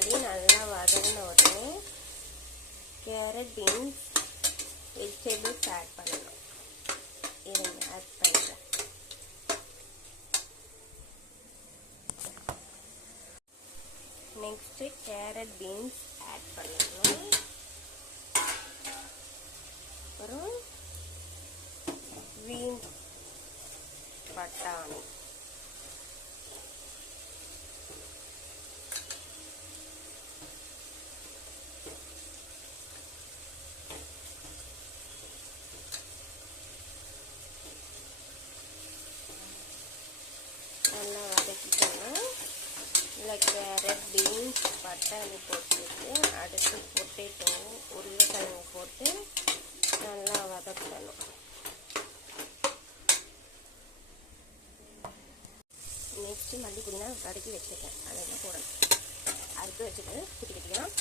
தக்காளி நல்லா வதங்கின உடனே கேரட், பீன்ஸ், வெஜிடபிள்ஸ் ஆட் பண்ணணும். இருங்க, ஆட் பண்ணுறேன். நெக்ஸ்ட்டு கேரட், பீன்ஸ் ஆட் பண்ணணும். அப்புறம் பீன்ஸ், பட்டாணி, நல்லா வதக்கிக்கணும். இல்லை கேரட், பீன்ஸ், பட்டாணி போட்டுட்டு அடுத்து பொட்டேட்டோ, உருளைக்கிழங்கு போட்டு நல்லா வதக்கணும். நெக்ஸ்ட்டு மல்லி புதினா வதக்கி வச்சுருக்கேன், அதெல்லாம் போடணும். அறுத்து வச்சுட்டு குட்டி குட்டிக்கலாம்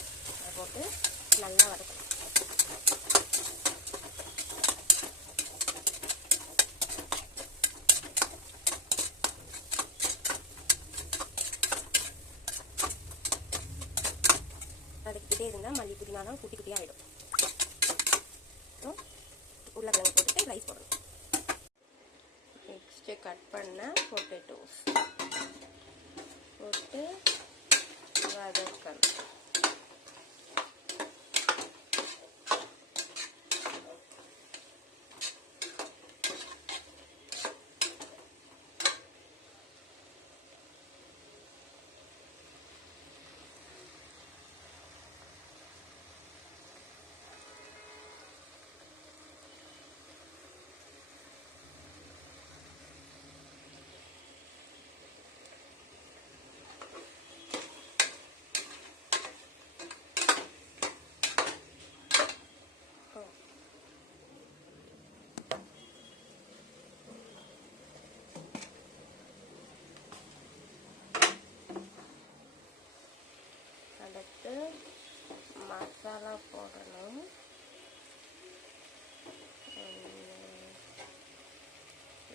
அதை போட்டு நல்லா வதக்கணும். வதக்கிட்டே இருந்தால் மல்லி புதினாலாம் குட்டி குட்டியாக ஆகிடும். அப்புறம் உருளைக்கிழங்கு போட்டுட்டு ரைஸ் போடணும். நெக்ஸ்ட்டு கட் பண்ண பொட்டேட்டோஸ் போட்டு வதக்கணும். அடுத்து மசாலா போடணும்.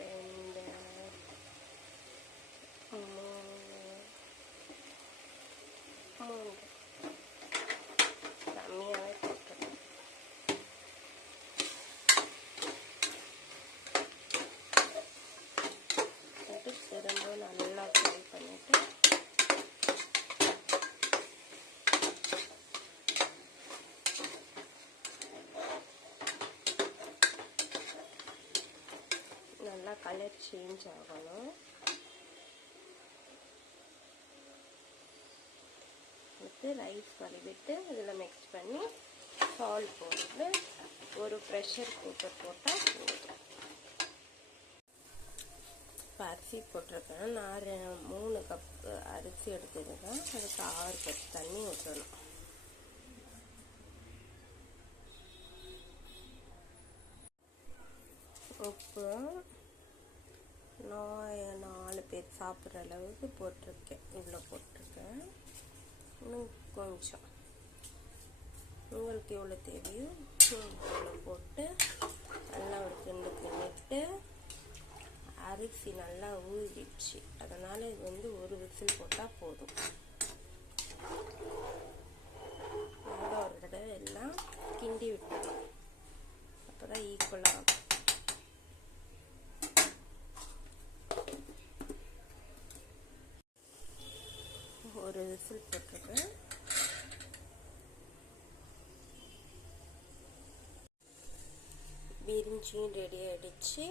1, 2, 3 கம்மியாகவே போட்டுருக்கேன். திரும்ப நல்லா ஃப்ரை பண்ணிட்டு நல்லா கலர் சேஞ்ச் ஆகணும். அடுத்து ரைஸ் கழுவிட்டு இதில் மிக்ஸ் பண்ணி சால்ட் போட்டு ஒரு ப்ரெஷர் குக்கர் போட்டால் போதும். இப்போ அரிசி போட்டிருக்கேன். நான் 3 கப் அரிசி எடுத்துருக்கேன். அதுக்கு 6 கப் தண்ணி ஊற்றணும். உப்பு நான் 4 பேர் சாப்பிட்ற அளவுக்கு போட்டிருக்கேன். இவ்வளோ போட்டிருக்கேன். இன்னும் கொஞ்சம் உங்களுக்கு எவ்வளோ தேவையோ இவ்வளோ போட்டு நல்லா ஒரு கிண்டு கிண்டிட்டு அரிசி நல்லா ஊறிடுச்சு. அதனால் இது வந்து ஒரு விசில் போட்டால் போதும். நல்லா ஒரு தடவை எல்லாம் கிண்டி விட்டுடணும். அப்போ தான் ஈக்குவலாக ஆகும். ஒரு விசில் போட்டிருக்கேன். பிரிஞ்சியும் ரெடி ஆகிடுச்சு.